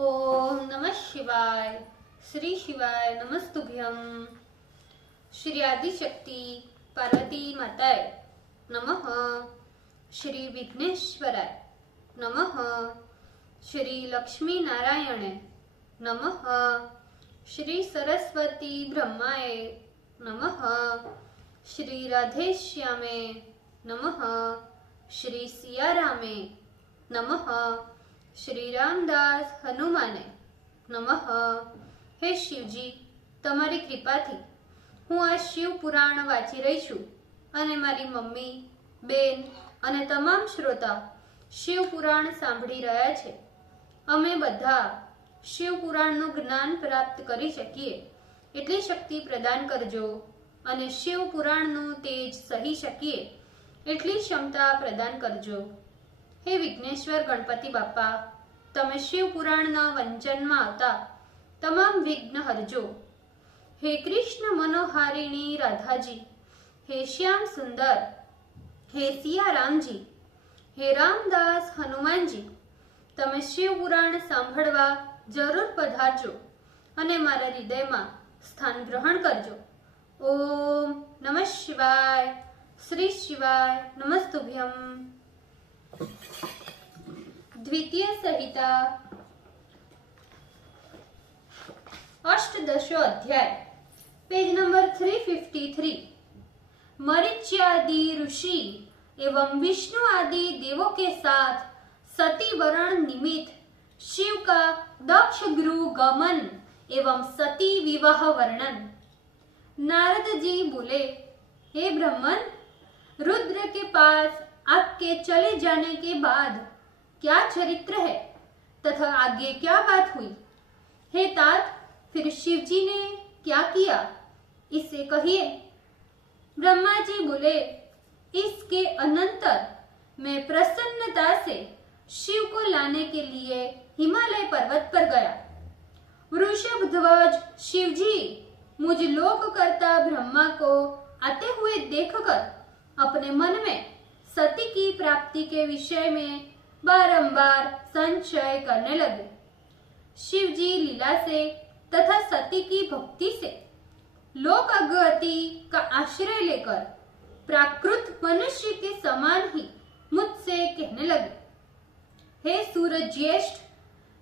ओम नमः शिवाय। श्री शिवाय नमस्तुभ्यं। श्री आदिशक्ति पार्वती माताय नमः। श्री विघ्नेश्वराय नमः। श्री लक्ष्मी नारायणे नमः। श्री सरस्वती ब्रह्माय नमः। श्री राधेश्यामे नमः। श्री सियारामे नमः। श्री रामदास हनुमाने नमः। हे शिवजी, તમારી કૃપાથી હું આ શિવ પુરાણ વાંચી રહી છું અને મારી મમ્મી, બેન અને તમામ શ્રોતા શિવ પુરાણ સાંભળી રહ્યા છે। અમે બધા શિવ પુરાણનું જ્ઞાન પ્રાપ્ત કરી શકીએ એટલી શક્તિ પ્રદાન કરજો અને શિવ પુરાણનું તેજ સહી શકીએ એટલી ક્ષમતા પ્રદાન કરજો। હે વિઘ્નેશ્વર ગણપતિ બાપા, તમે શિવ પુરાણના વંચનમાં આવતા તમામ વિઘ્ન હરજો। હે કૃષ્ણ મનોહારિણી રાધાજી, હે શ્યામ સુંદર, હે સિયારામજી, હે રામદાસ હનુમાનજી, તમે શિવ પુરાણ સાંભળવા જરૂર પધારજો અને મારા હૃદયમાં સ્થાન ગ્રહણ કરજો। ઓમ નમઃ શિવાય। શ્રી શિવાય નમસ્તુભ્યમ। द्वितीय संहिता अष्टदशो अध्याय, पेज नंबर 353। मरीच्यादि ऋषि एवं विष्णु आदि देवों के साथ सती वरण निमित्त शिव का दक्ष गृह गमन एवं सती विवाह वर्णन। नारद जी बोले, हे ब्रह्मन, रुद्र के पास आपके चले जाने के बाद क्या चरित्र है तथा आगे क्या बात हुई? हे तात, फिर शिव जी ने क्या किया, इससे कहिए। ब्रह्मा जी बोले, इसके अनंतर मैं प्रसन्नता से शिव को लाने के लिए हिमालय पर्वत पर गया। वृषभ ध्वज शिव जी मुझ लोक कर्ता ब्रह्मा को आते हुए देखकर अपने मन में सती की प्राप्ति के विषय में बारंबार संशय करने लगे। शिव जी लीला से तथा सती की भक्ति से लोक अगति का आश्रय लेकर प्राकृत मनुष्य के समान ही मुझसे कहने लगे, हे सूरज ज्येष्ठ,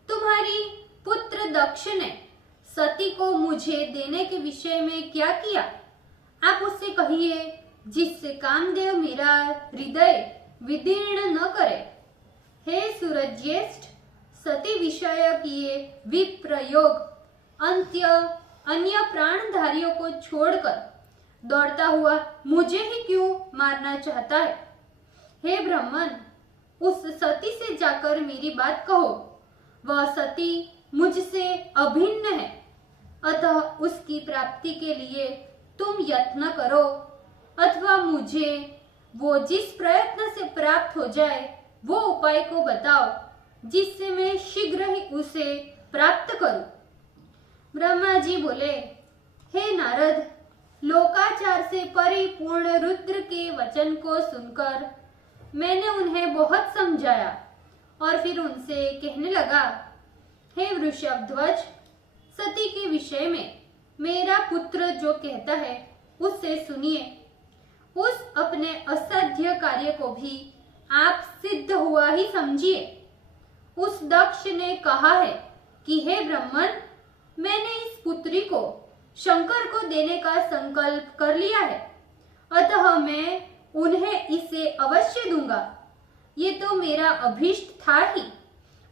तुम्हारी पुत्र दक्ष ने सती को मुझे देने के विषय में क्या किया, आप उससे कहिए, जिससे कामदेव मेरा हृदय विदीर्ण न करे। हे सूरज ज्येष्ठ, सती विषय किए विप्रयोग अन्य प्राणधारियों को छोड़कर दौड़ता हुआ मुझे ही क्यों मारना चाहता है? हे ब्रह्मन, उस सती से जाकर मेरी बात कहो। वह सती मुझसे अभिन्न है, अतः उसकी प्राप्ति के लिए तुम यत्न करो, अथवा मुझे वो जिस प्रयत्न से प्राप्त हो जाए वो उपाय को बताओ, जिससे मैं शीघ्र ही उसे प्राप्त करूं। ब्रह्मा जी बोले, हे नारद, लोकाचार से परिपूर्ण रुद्र के वचन को सुनकर मैंने उन्हें बहुत समझाया और फिर उनसे कहने लगा, हे वृषभ ध्वज, सती के विषय में मेरा पुत्र जो कहता है उससे सुनिए। उस अपने असाध्य कार्य को भी आप सिद्ध हुआ ही समझिए। उस दक्ष ने कहा है कि हे ब्रह्मन, मैंने इस पुत्री को शंकर को देने का संकल्प कर लिया है, अतः मैं उन्हें इसे अवश्य दूंगा। ये तो मेरा अभीष्ट था ही,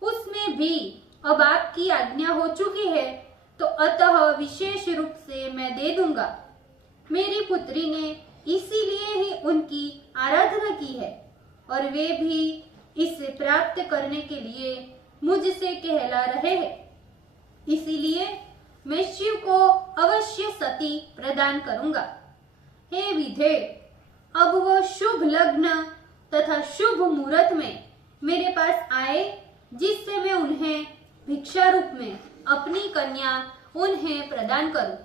उसमें भी अब आपकी आज्ञा हो चुकी है, तो अतः विशेष रूप से मैं दे दूंगा। मेरी पुत्री ने इसीलिए ही उनकी आराधना की है और वे भी इसे प्राप्त करने के लिए मुझसे कहला रहे हैं। इसीलिए मैं शिव को अवश्य सती प्रदान करूंगा। हे विधे, अब वो शुभ लग्न तथा शुभ मुहूर्त में मेरे पास आए, जिससे मैं उन्हें भिक्षा रूप में अपनी कन्या उन्हें प्रदान करूं।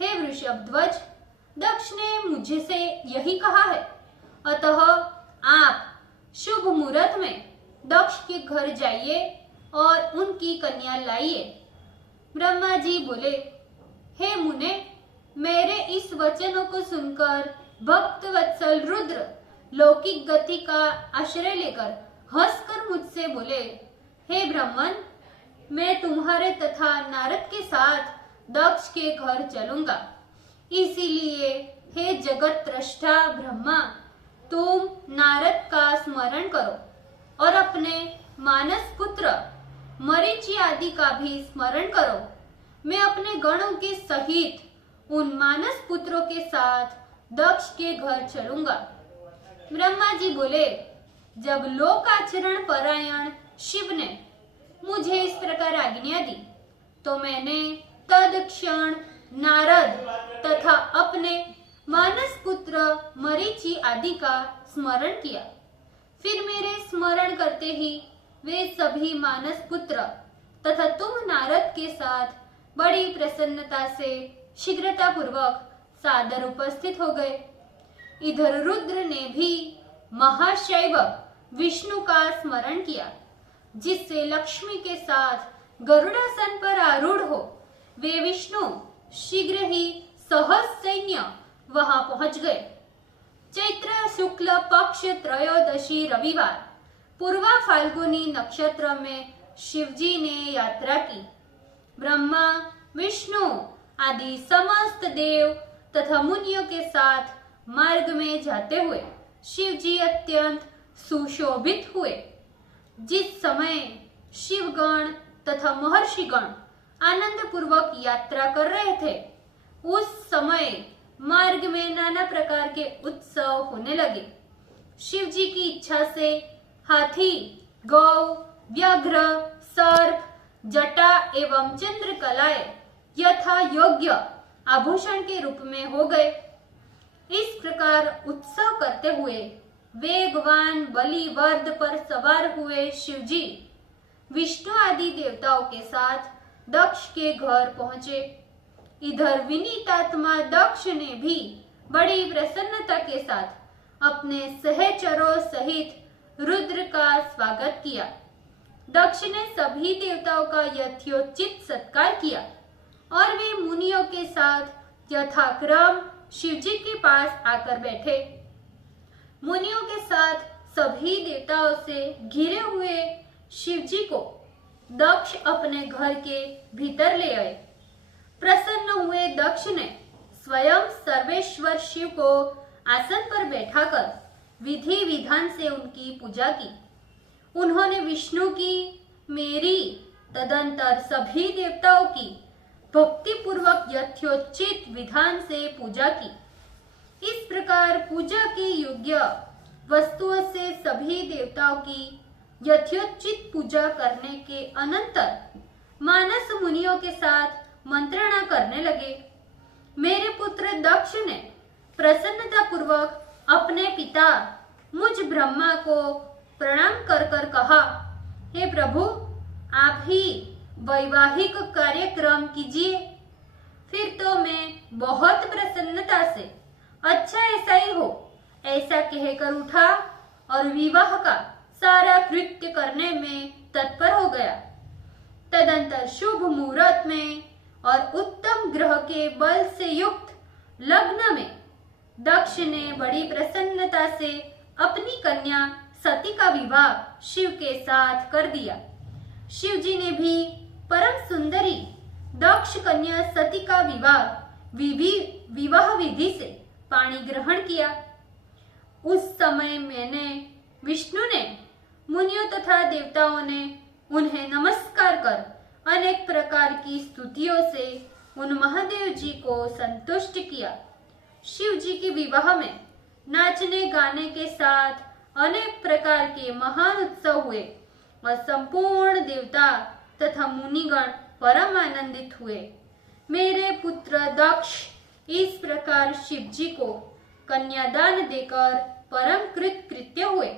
हे वृषभ ध्वज, दक्ष ने मुझसे यही कहा है, अतः आप शुभ मुहूर्त में दक्ष के घर जाइए और उनकी कन्या लाइए। ब्रह्मा जी बोले, हे मुने, मेरे इस वचनों को सुनकर भक्त वत्सल रुद्र लौकिक गति का आश्रय लेकर हंसकर मुझसे बोले, हे ब्राह्मण, मैं तुम्हारे तथा नारद के साथ दक्ष के घर चलूंगा। इसीलिए हे जगत त्रष्टा ब्रह्मा, तुम नारद का स्मरण करो और अपने मानस पुत्र मरीचि आदि का भी स्मरण करो। मैं अपने गणों के सहित उन मानस पुत्रों के साथ दक्ष के घर चलूंगा। ब्रह्मा जी बोले, जब लोकाचरण परायण शिव ने मुझे इस प्रकार आज्ञा दी तो मैंने तत्क्षण नारद तथा अपने मानस पुत्र मरीचि आदि का स्मरण किया। फिर मेरे स्मरण करते ही वे सभी मानस पुत्र तथा तुम नारद के साथ बड़ी प्रसन्नता से शीघ्रता पूर्वक सादर उपस्थित हो गए। इधर रुद्र ने भी महाशैव विष्णु का स्मरण किया, जिससे लक्ष्मी के साथ गरुड़ासन पर आरूढ़ हो वे विष्णु शीघ्र ही सहस सैन्य वहां पहुंच गए। चैत्र शुक्ल पक्ष त्रयोदशी रविवार पूर्वा फाल्गुनी नक्षत्र में शिवजी ने यात्रा की। ब्रह्मा, विष्णु आदि समस्त देव तथा मुनियों के साथ मार्ग में जाते हुए शिवजी अत्यंत सुशोभित हुए। जिस समय शिवगण तथा महर्षिगण आनंद पूर्वक यात्रा कर रहे थे, उस समय मार्ग में नाना प्रकार के उत्सव होने लगे। शिवजी की इच्छा से हाथी, गौ, व्याघ्र, सर्प, जटा एवं चंद्रकलाएं यथा योग्य आभूषण के रूप में हो गए। इस प्रकार उत्सव करते हुए वेगवान बलिवर्द पर सवार हुए शिवजी विष्णु आदि देवताओं के साथ दक्ष के घर पहुंचे। इधर विनीतात्मा दक्ष ने भी बड़ी प्रसन्नता के साथ अपने सहचरों सहित रुद्र का स्वागत किया। दक्ष ने सभी देवताओं का यथोचित सत्कार किया और वे मुनियों के साथ यथाक्रम शिवजी के पास आकर बैठे। मुनियों के साथ सभी देवताओं से घिरे हुए शिवजी को दक्ष अपने घर के भीतर ले आए। प्रसन्न हुए दक्ष ने स्वयं सर्वेश्वर शिव को आसन पर बैठाकर विधि विधान से उनकी पूजा की। उन्होंने विष्णु की, मेरी, तदंतर सभी देवताओं की भक्ति पूर्वक यथोचित विधान से पूजा की। इस प्रकार पूजा के योग्य वस्तुओं से सभी देवताओं की यथोचित पूजा करने के अनंतर मानस मुनियों के साथ मंत्रणा करने लगे। मेरे पुत्र दक्ष ने प्रसन्नता पूर्वक अपने पिता मुझ ब्रह्मा को प्रणाम कर कर कहा, हे प्रभु, आप ही वैवाहिक कार्यक्रम कीजिए। फिर तो मैं बहुत प्रसन्नता से अच्छा ऐसा ही हो ऐसा कहकर उठा और विवाह का सारा कृत्य करने में तत्पर हो गया। तदंतर शुभ मुहूर्त में और उत्तम ग्रह के बल से युक्त लग्न में दक्ष ने बड़ी प्रसन्नता से अपनी कन्या सती का विवाह शिव के साथ कर दिया। शिव जी ने भी परम सुंदरी दक्ष कन्या सती का विवाह विधि से पाणी ग्रहण किया। उस समय विष्णु ने, मुनियों तथा देवताओं ने उन्हें नमस्कार कर अनेक प्रकार की स्तुतियों से उन महादेव जी को संतुष्ट किया। शिव जी के विवाह में नाचने गाने के साथ अनेक प्रकार के महान उत्सव हुए और संपूर्ण देवता तथा मुनिगण परम आनंदित हुए। मेरे पुत्र दक्ष इस प्रकार शिव जी को कन्यादान देकर परम कृत्य हुए।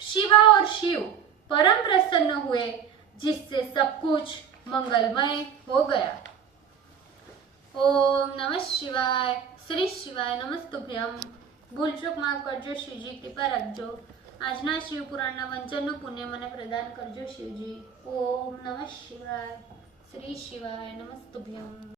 शिवा और शिव परम प्रसन्न हुए, जिससे सब कुछ मंगलमय हो गया। ओम नमः शिवाय। श्री शिवाय नमस्तुभ्यम। भूल चूक माफ करजो, श्रीजी कृपा रखजो। આજના શિવપુરાણના વંચનનું પુણ્ય મને પ્રદાન કરજો શિવજી. ઓમ નમઃ શિવાય. શ્રી શિવાય નમસ્તુભ્યમ.